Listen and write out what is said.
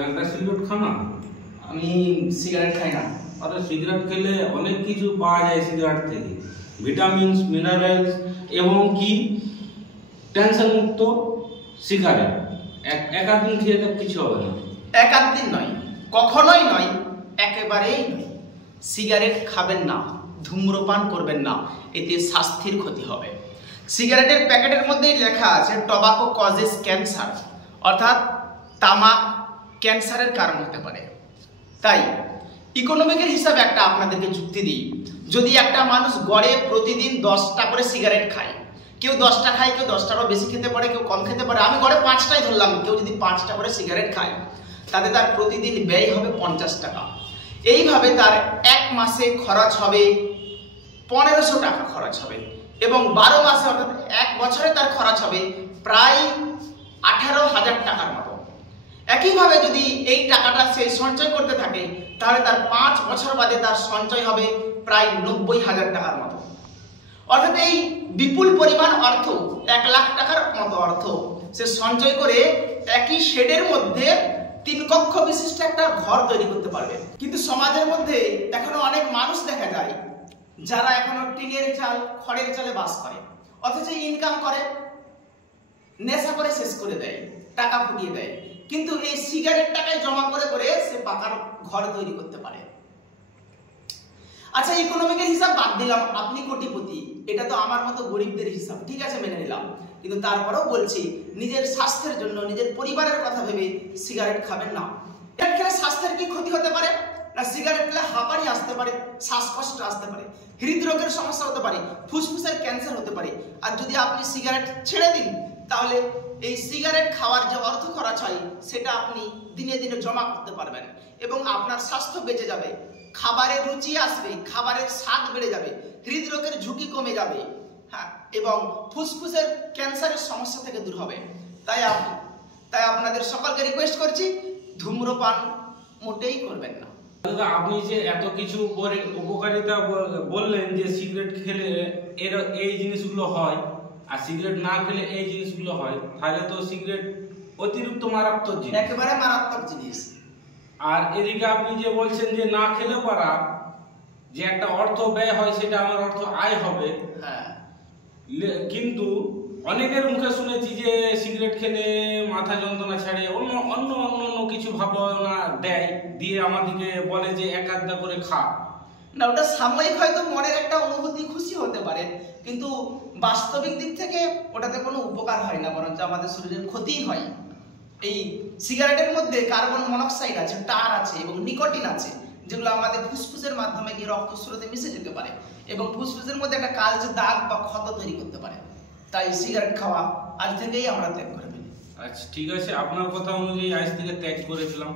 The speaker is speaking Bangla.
একটা সিগারেট খানা? আমি সিগারেট খাই না। আরে সিগারেট খেলে অনেক কিছু পাওয়া যায় সিগারেট থেকে, ভিটামিনস, মিনারেলস এবং কি টেনশন মুক্ত সিগারেট। এক দিন খেয়ে তো কিছু হবে না। এক দিন নয়, কখনোই নয়, একেবারেই নয়। সিগারেট খাবেন না, ধূম্রপান করবেন না, এতে স্বাস্থ্যের ক্ষতি হবে। সিগারেটের প্যাকেটের মধ্যেই লেখা আছে টোবাকো কজেস ক্যান্সার, অর্থাৎ তামাক ক্যান্সারের কারণ হতে পারে। তাই ইকোনমিকের হিসাবে একটা আপনাদেরকে যুক্তি দিই, যদি একটা মানুষ গড়ে প্রতিদিন 10টা করে সিগারেট খায়, কেউ 10টা খায়, কেউ 10টারও বেশি খেতে পারে, কেউ কম খেতে পারে, আমি গড়ে 5টাই ধরলাম, কেউ যদি 5টা করে সিগারেট খায় তাতে তার প্রতিদিন ব্যয় হবে 50 টাকা। এইভাবে তার এক মাসে খরচ হবে 1500 টাকা খরচ হবে, এবং 12 মাসে অর্থাৎ এক বছরে তার খরচ হবে প্রায় 18,000 টাকার মতো। একইভাবে যদি এই টাকাটা সে সঞ্চয় করতে থাকে তাহলে তার 5 বছর বাদে তার সঞ্চয় হবে প্রায় 90,000 টাকার মতো। অর্থাৎ এই বিপুল পরিমাণ অর্থ, 1 লাখ টাকার মতো অর্থ সে সঞ্চয় করে একই শেডের মধ্যে 3 কক্ষ বিশিষ্ট একটা ঘর তৈরি করতে পারবে। কিন্তু সমাজের মধ্যে এখনো অনেক মানুষ দেখা যায় যারা এখনো টিনের চাল, খড়ের চালে বাস করে, অথচ ইনকাম করে, নেশা করে শেষ করে দেয়, টাকা ফুটিয়ে দেয়, কিন্তু এই সিগারেট টাকায় জমা করে করে সে পাকার ঘর তৈরি করতে পারে। আচ্ছা, ইকোনমিকের হিসাব বাদ দিলাম, আপনি কোটিপতি, এটা তো আমার মতো গরিবদের হিসাব, ঠিক আছে, মেনে নিলাম। কিন্তু তারপরেও বলছি, নিজের স্বাস্থ্যের জন্য, নিজের পরিবারের কথা ভেবে সিগারেট খাবেন না। সিগারেট খেলে স্বাস্থ্যের কি ক্ষতি হতে পারে না? সিগারেট খেলে হাঁপানি আসতে পারে, শ্বাসকষ্ট আসতে পারে, হৃদরোগের সমস্যা হতে পারে, ফুসফুসের ক্যান্সার হতে পারে। আর যদি আপনি সিগারেট ছেড়ে দিন তাহলে এই সিগারেট খাওয়ার যে অর্থ খরচ হয় সেটা আপনি দিনে দিনে জমা করতে পারবেন এবং আপনার স্বাস্থ্য বেঁচে যাবে, খাবারের রুচি আসবে, খাবারের স্বাদ বেড়ে যাবে, হৃদরোগের ঝুঁকি কমে যাবে, হ্যাঁ, এবং ফুসফুসের ক্যান্সারের সমস্যা থেকে দূর হবে। তাই আপনাদের সকলকে রিকোয়েস্ট করছি, ধূম্রপান মোটেই করবেন না। দাদা, আপনি যে এত কিছু উপকারিতা বললেন যে সিগারেট খেলে এই জিনিসগুলো হয় আর সিগারেট না খেলে এই জিনিসগুলো হয়, তাহলে তো সিগারেট অতিরিক্ত মারাত্মক জিনিস, একেবারে মারাত্মক জিনিস। আর এদিকে আপনি যে বলছেন যে না খেলে পারা যে একটা অর্থ ব্যয় হয় সেটা আমার অর্থ আয় হবে, হ্যাঁ, কিন্তু অনেকের মুখে শুনেছি যে সিগারেট খেলে মাথা যন্ত্রণা ছাড়ে, অন্য কিছু ভাবনা দেয়, দিয়ে আমাদেরকে বলে যে এক আধটা করে খা। না, ওটা সাময়িক হয়তো মনের একটা অনুভূতি, খুশি হতে পারে, কিন্তু বাস্তবিক দিক থেকে ওটাতে কোনো উপকার হয় না, বরঞ্চ আমাদের শরীরের ক্ষতিই হয়। এই সিগারেটের মধ্যে কার্বন মনোক্সাইড আছে, টার আছে এবং নিকোটিন আছে, যেগুলো আমাদের ফুসফুসের মাধ্যমে গিয়ে রক্তস্রোতে মিশে যেতে পারে এবং ফুসফুসের মধ্যে একটা কালচে দাগ বা ক্ষত তৈরি করতে পারে। তাই সিগারেট খাওয়া আজ থেকেই আমরা ত্যাগ করে ফেলি। আচ্ছা, ঠিক আছে, আপনার কথা অনুযায়ী আজ থেকে ত্যাগ করে ফেলাম।